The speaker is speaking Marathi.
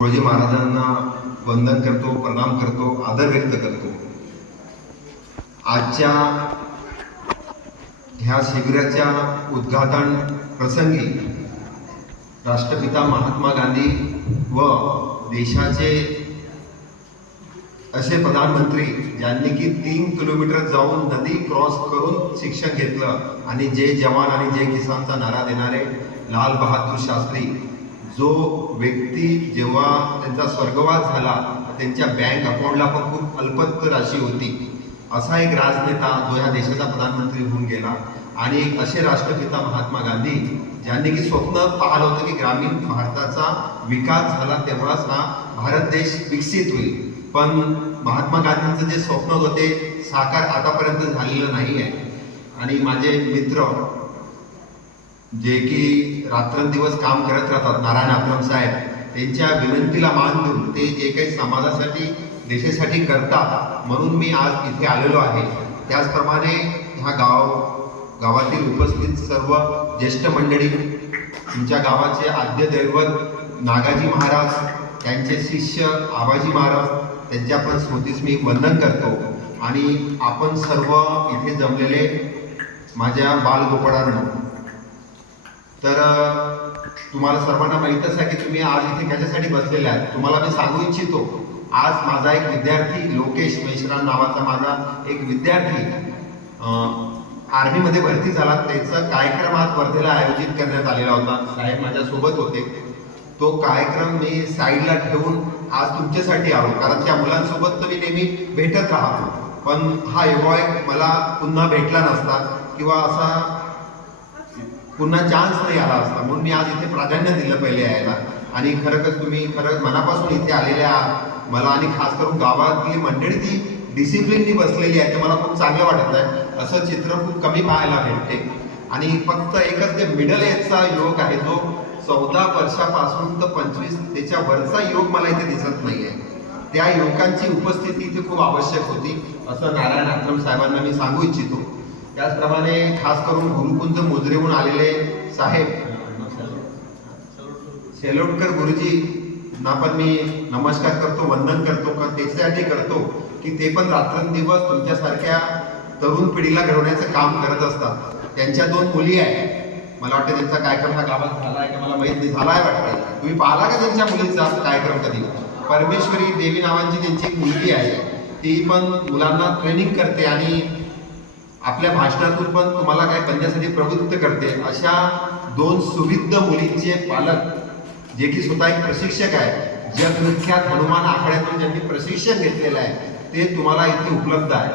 शिवाजी महाराजांना वंदन करतो प्रणाम करतो आदर व्यक्त करतो. आजच्या ह्या शिबिराच्या उद्घाटन प्रसंगी राष्ट्रपिता महात्मा गांधी व देशाचे असे प्रधानमंत्री ज्यांनी की तीन किलोमीटर जाऊन नदी क्रॉस करून शिक्षण घेतलं आणि जे जवान आणि जे किसानचा नारा देणारे लाल बहादूर शास्त्री जो व्यक्ती जेव्हा त्यांचा स्वर्गवास झाला त्यांच्या बँक अकाउंटला पण खूप अल्पत राशी होती. असा एक राजनेता जो ह्या देशाचा प्रधानमंत्री होऊन गेला. आणि एक असे राष्ट्रपिता महात्मा गांधी ज्यांनी की स्वप्न पाहिलं होतं की ग्रामीण भारताचा विकास झाला तेव्हाच हा भारत देश विकसित होईल. पण महात्मा गांधींचं जे स्वप्न होते साकार आतापर्यंत झालेलं नाही आहे आणि माझे मित्र जे की रात्रंदिवस काम करत राहतात. नारायण आत्रम साहेब त्यांच्या विनंतीला मान देऊन ते जे काही समाजासाठी देशासाठी करतात म्हणून मी आज इथे आलेलो आहे. त्याचप्रमाणे ह्या गाव गावातील उपस्थित सर्व ज्येष्ठ मंडळी तुमच्या गावाचे आद्य दैवत नागाजी महाराज त्यांचे शिष्य आबाजी महाराज त्यांच्या पण स्मृतीस मी वंदन करतो. आणि आपण सर्व इथे जमलेले माझ्या बालगोपाळांना तर तुम्हाला सर्वांना माहीतच आहे की तुम्ही आज इथे कशासाठी बसलेले आहात? तुम्हाला मी सांगू इच्छितो आज माझा एक विद्यार्थी लोकेश मेश्राम नावाचा माझा एक विद्यार्थी आर्मीमध्ये भरती झाला. त्याचा कार्यक्रम आज वर्धेला आयोजित करण्यात आलेला होता. साहेब माझ्यासोबत होते. तो कार्यक्रम मी साईडला ठेवून आज तुमच्यासाठी आलो. कारण त्या मुलांसोबत तर मी नेहमी भेटत राहतो. पण हा एवॉय मला पुन्हा भेटला नसता किंवा असा पुन्हा चान्स नाही आला असता. म्हणून मी आज इथे प्राधान्य दिलं पहिले यायला. आणि खरंच तुम्ही खरं मनापासून इथे आलेले आहात मला आणि खास करून गावातली मंडळी ती डिसिप्लिननी बसलेली आहे ते मला खूप चांगलं वाटत आहे. असं चित्र खूप कमी पाहायला भेटते. आणि फक्त एकच ते मिडल एजचा योग आहे जो चौदा वर्षापासून तर पंचवीस त्याच्या वरचा योग मला इथे दिसत नाही आहे त्या युवकांची उपस्थिती इथे खूप आवश्यक होती. असं नारायण आश्रम साहेबांना मी सांगू इच्छितो. त्याचप्रमाणे खास करून गुरुकुंज मोजरेहून आलेले साहेब शेलोटकर गुरुजी ना पण मी नमस्कार करतो वंदन करतो का त्याच्यासाठी करतो की ते पण रात्रंदिवस तुमच्यासारख्या तरुण पिढीला घडवण्याचं काम करत असतात. त्यांच्या दोन मुली आहेत. मला वाटतं त्यांचा कार्यक्रम हा गावात झाला आहे का मला माहीत नाही. झाला आहे वाटतं. तुम्ही पाहिला का त्यांच्या मुलींचा कार्यक्रम कधी? परमेश्वरी देवी नावांची त्यांची मुलगी आहे. ती पण मुलांना ट्रेनिंग करते आणि आपल्या भाषणातून पण तुम्हाला काय बनण्यासाठी प्रवृत्त करते अशा दोन सुविध मुलींचे पालक जे की स्वतः एक प्रशिक्षक आहे जगविख्यात हनुमान आखाड्यातून ज्यांनी प्रशिक्षण घेतलेलं आहे ते तुम्हाला इथे उपलब्ध आहे.